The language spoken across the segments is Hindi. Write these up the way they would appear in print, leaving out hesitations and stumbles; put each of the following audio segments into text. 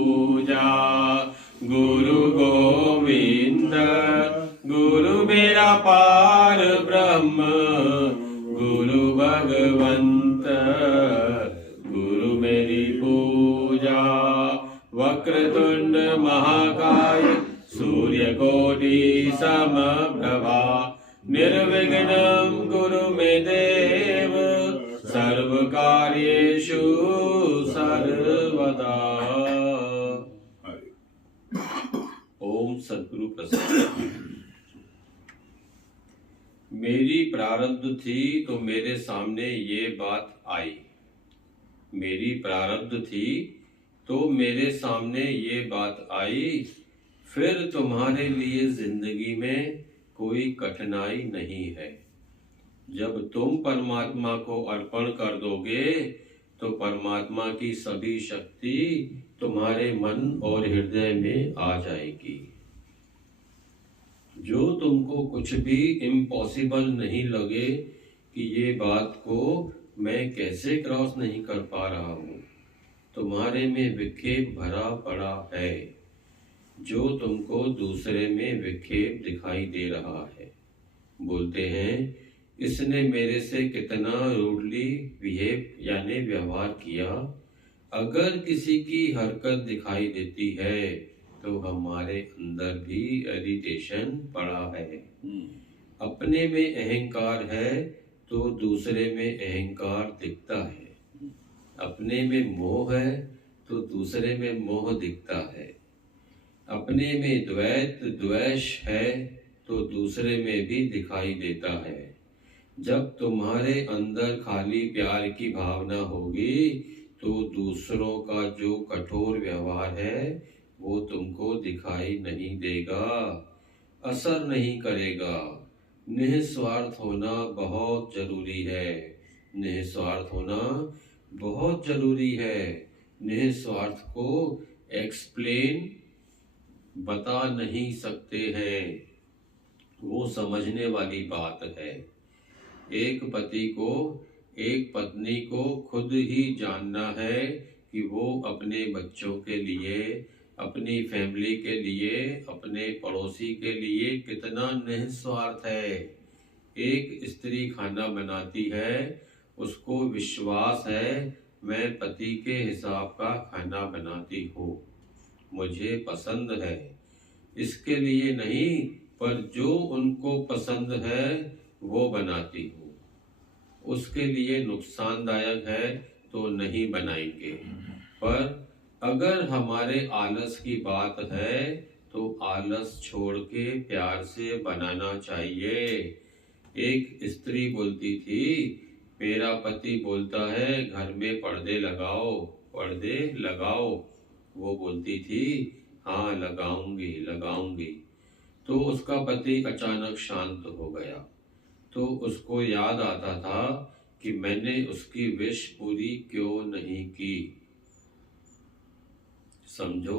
पूजा। गुरु गोविंद गुरु मेरा पार ब्रह्म, गुरु भगवंत गुरु मेरी पूजा। वक्रतुंड महाकाय सूर्यकोटि समप्रभा, निर्विघ्नं कुरु मे देव, सर्वकार्येषु सर्वदा। ओम सद्गुरु प्रसाद। मेरी प्रारब्ध थी तो मेरे सामने ये बात आई। मेरी प्रारब्ध थी तो मेरे सामने ये बात आई। फिर तुम्हारे लिए जिंदगी में कोई कठिनाई नहीं है। जब तुम परमात्मा को अर्पण कर दोगे तो परमात्मा की सभी शक्ति तुम्हारे मन और हृदय में आ जाएगी। जो तुमको कुछ भी इम्पॉसिबल नहीं लगे कि ये बात को मैं कैसे क्रॉस नहीं कर पा रहा हूँ, तुम्हारे में विक्षेप भरा पड़ा है। जो तुमको दूसरे में विक्षेप दिखाई दे रहा है, बोलते हैं इसने मेरे से कितना रूडली बिहेव यानी व्यवहार किया। अगर किसी की हरकत दिखाई देती है तो हमारे अंदर भी इरिटेशन पड़ा है। अपने में अहंकार है तो दूसरे में अहंकार दिखता है। अपने में मोह है तो दूसरे में मोह दिखता है। अपने में द्वैत द्वेष है तो दूसरे में भी दिखाई देता है। जब तुम्हारे अंदर खाली प्यार की भावना होगी तो दूसरों का जो कठोर व्यवहार है वो तुमको दिखाई नहीं देगा, असर नहीं करेगा। निस्वार्थ होना बहुत जरूरी है। निस्वार्थ होना बहुत जरूरी है। निस्वार्थ को एक्सप्लेन बता नहीं सकते हैं, वो समझने वाली बात है। एक पति को एक पत्नी को खुद ही जानना है कि वो अपने बच्चों के लिए, अपनी फैमिली के लिए, अपने पड़ोसी के लिए कितना निस्वार्थ है। एक स्त्री खाना बनाती है, उसको विश्वास है मैं पति के हिसाब का खाना बनाती हूँ, मुझे पसंद है। इसके लिए नहीं पर जो उनको पसंद है वो बनाती हूँ। उसके लिए नुकसानदायक है तो नहीं बनाएंगे। पर अगर हमारे आलस की बात है तो आलस छोड़ के प्यार से बनाना चाहिए। एक स्त्री बोलती थी, मेरा पति बोलता है घर में पर्दे लगाओ, पर्दे लगाओ। वो बोलती थी हाँ लगाऊंगी लगाऊंगी। तो उसका पति अचानक शांत हो गया। तो उसको याद आता था कि मैंने उसकी विश पूरी क्यों नहीं की। समझो,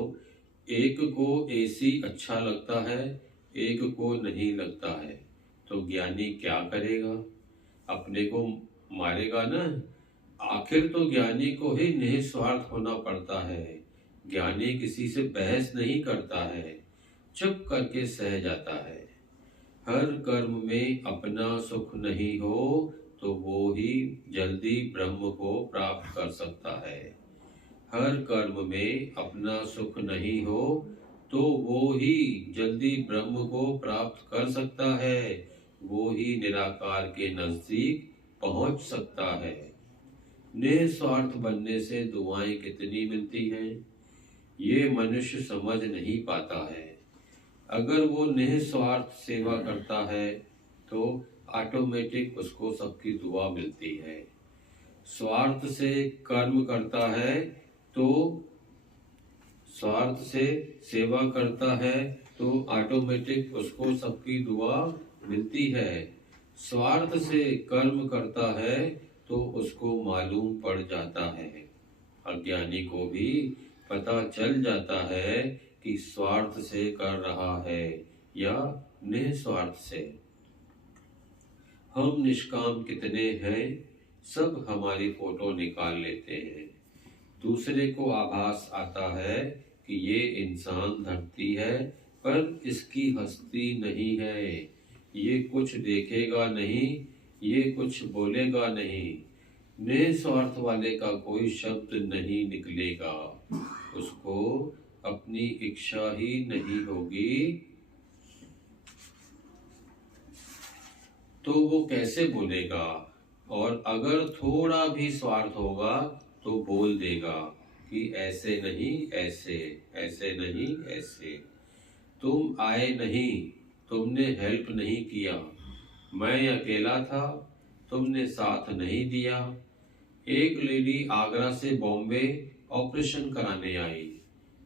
एक को एसी अच्छा लगता है, एक को नहीं लगता है, तो ज्ञानी क्या करेगा? अपने को मारेगा ना। आखिर तो ज्ञानी को ही निस्वार्थ होना पड़ता है। ज्ञानी किसी से बहस नहीं करता है, चुप करके सह जाता है। हर कर्म में अपना सुख नहीं हो तो वो ही जल्दी ब्रह्म को प्राप्त कर सकता है। हर कर्म में अपना सुख नहीं हो तो वो ही जल्दी ब्रह्म को प्राप्त कर सकता है। वो ही निराकार के नजदीक पहुंच सकता है। निस्वार्थ बनने से दुआएं कितनी मिलती हैं, ये मनुष्य समझ नहीं पाता है। अगर वो निस्वार्थ सेवा करता है तो ऑटोमेटिक उसको सबकी दुआ मिलती है। स्वार्थ से कर्म करता है तो स्वार्थ से सेवा करता है तो ऑटोमेटिक उसको सबकी दुआ मिलती है। स्वार्थ से कर्म करता है तो उसको मालूम पड़ जाता है। अज्ञानी को भी पता चल जाता है कि स्वार्थ से कर रहा है या निस्वार्थ से। हम निष्काम कितने हैं, सब हमारी फोटो निकाल लेते हैं। दूसरे को आभास आता है कि ये इंसान धरती है पर इसकी हस्ती नहीं है, ये कुछ देखेगा नहीं, ये कुछ बोलेगा नहीं, निस्वार्थ वाले का कोई शब्द नहीं निकलेगा, उसको अपनी इच्छा ही नहीं होगी तो वो कैसे बोलेगा, और अगर थोड़ा भी स्वार्थ होगा तो बोल देगा कि ऐसे नहीं ऐसे, ऐसे नहीं ऐसे, तुम आए नहीं, तुमने हेल्प नहीं किया, मैं अकेला था, तुमने साथ नहीं दिया। एक लेडी आगरा से बॉम्बे ऑपरेशन कराने आई,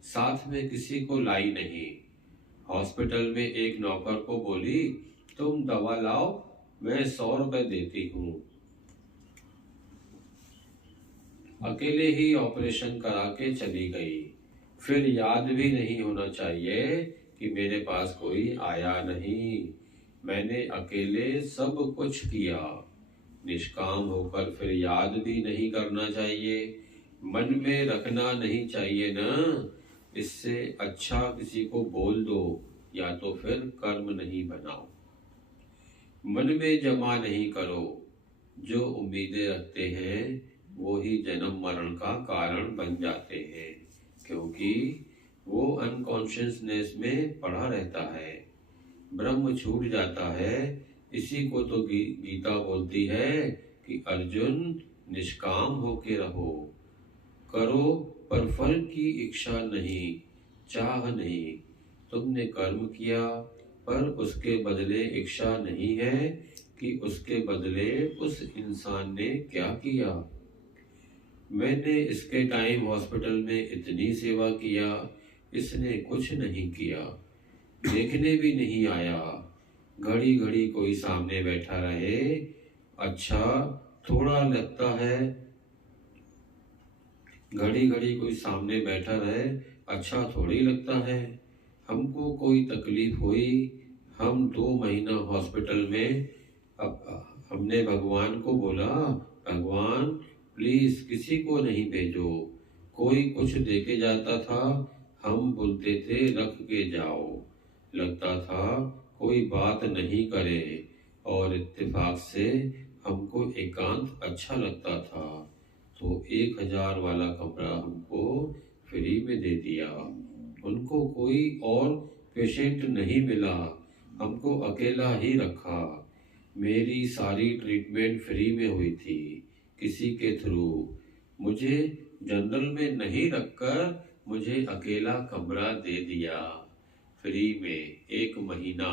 साथ में किसी को लाई नहीं। हॉस्पिटल में एक नौकर को बोली, तुम दवा लाओ, मैं 100 रुपए देती हूँ। अकेले ही ऑपरेशन करा के चली गई। फिर याद भी नहीं होना चाहिए कि मेरे पास कोई आया नहीं, मैंने अकेले सब कुछ किया। निष्काम होकर फिर याद भी नहीं करना चाहिए, मन में रखना नहीं चाहिए ना। इससे अच्छा किसी को बोल दो या तो फिर कर्म नहीं बनाओ। मन में जमा नहीं करो, जो उम्मीदें रखते हैं वो ही जन्म मरण का कारण बन जाते हैं, क्योंकि वो अनकॉन्शियसनेस में पड़ा रहता है। ब्रह्म छूट जाता है। इसी को तो गीता बोलती है कि अर्जुन निष्काम होके रहो, करो पर फल की इच्छा नहीं, चाह नहीं। तुमने कर्म किया पर उसके बदले इच्छा नहीं है कि उसके बदले उस इंसान ने क्या किया। मैंने इसके टाइम हॉस्पिटल में इतनी सेवा किया, इसने कुछ नहीं किया, देखने भी नहीं आया। घड़ी घड़ी कोई सामने बैठा रहे, अच्छा थोड़ा लगता है। घड़ी घड़ी कोई सामने बैठा रहे, अच्छा थोड़ी लगता है। हमको कोई तकलीफ हुई, हम 2 महीना हॉस्पिटल में, अब हमने भगवान को बोला, भगवान प्लीज किसी को नहीं भेजो। कोई कुछ देके जाता था, हम बोलते थे रख के जाओ। लगता था कोई बात नहीं करे, और इत्तेफाक से हमको एकांत अच्छा लगता था, तो 1000 वाला कमरा हमको फ्री में दे दिया। उनको कोई और पेशेंट नहीं मिला, हमको अकेला ही रखा। मेरी सारी ट्रीटमेंट फ्री में हुई थी, किसी के थ्रू। मुझे जनरल में नहीं रखकर मुझे अकेला कमरा दे दिया फ्री में 1 महीना।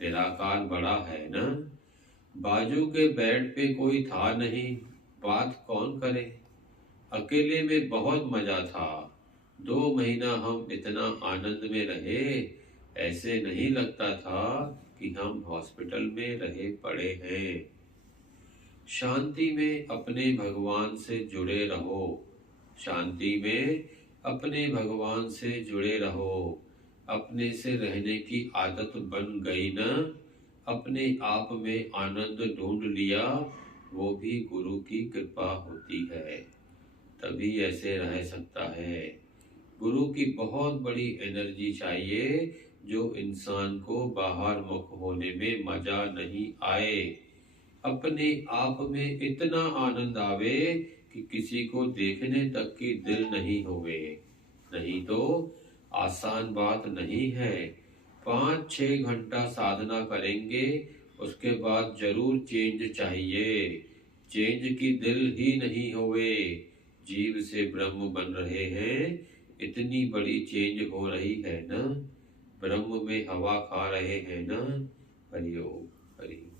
निराकार बड़ा है ना। बाजू के बेड पे कोई था नहीं, बात कौन करे। अकेले में बहुत मजा था। 2 महीना हम इतना आनंद में रहे, ऐसे नहीं लगता था कि हम हॉस्पिटल में रहे पड़े हैं। शांति में अपने भगवान से जुड़े रहो, शांति में अपने भगवान से जुड़े रहो। अपने से रहने की आदत बन गई ना, अपने आप में आनंद ढूंढ लिया, वो भी गुरु की कृपा होती है, तभी ऐसे रह सकता है। गुरु की बहुत बड़ी एनर्जी चाहिए, जो इंसान को बाहर मुख होने में मजा नहीं आए, अपने आप में इतना आनंद आवे कि किसी को देखने तक की दिल नहीं होवे। नहीं तो आसान बात नहीं है। 5-6 घंटा साधना करेंगे, उसके बाद जरूर चेंज चाहिए। चेंज की दिल ही नहीं होवे। जीव से ब्रह्म बन रहे हैं, इतनी बड़ी चेंज हो रही है ना। ब्रह्म में हवा खा रहे हैं ना। हरि ओम, हरि ओम।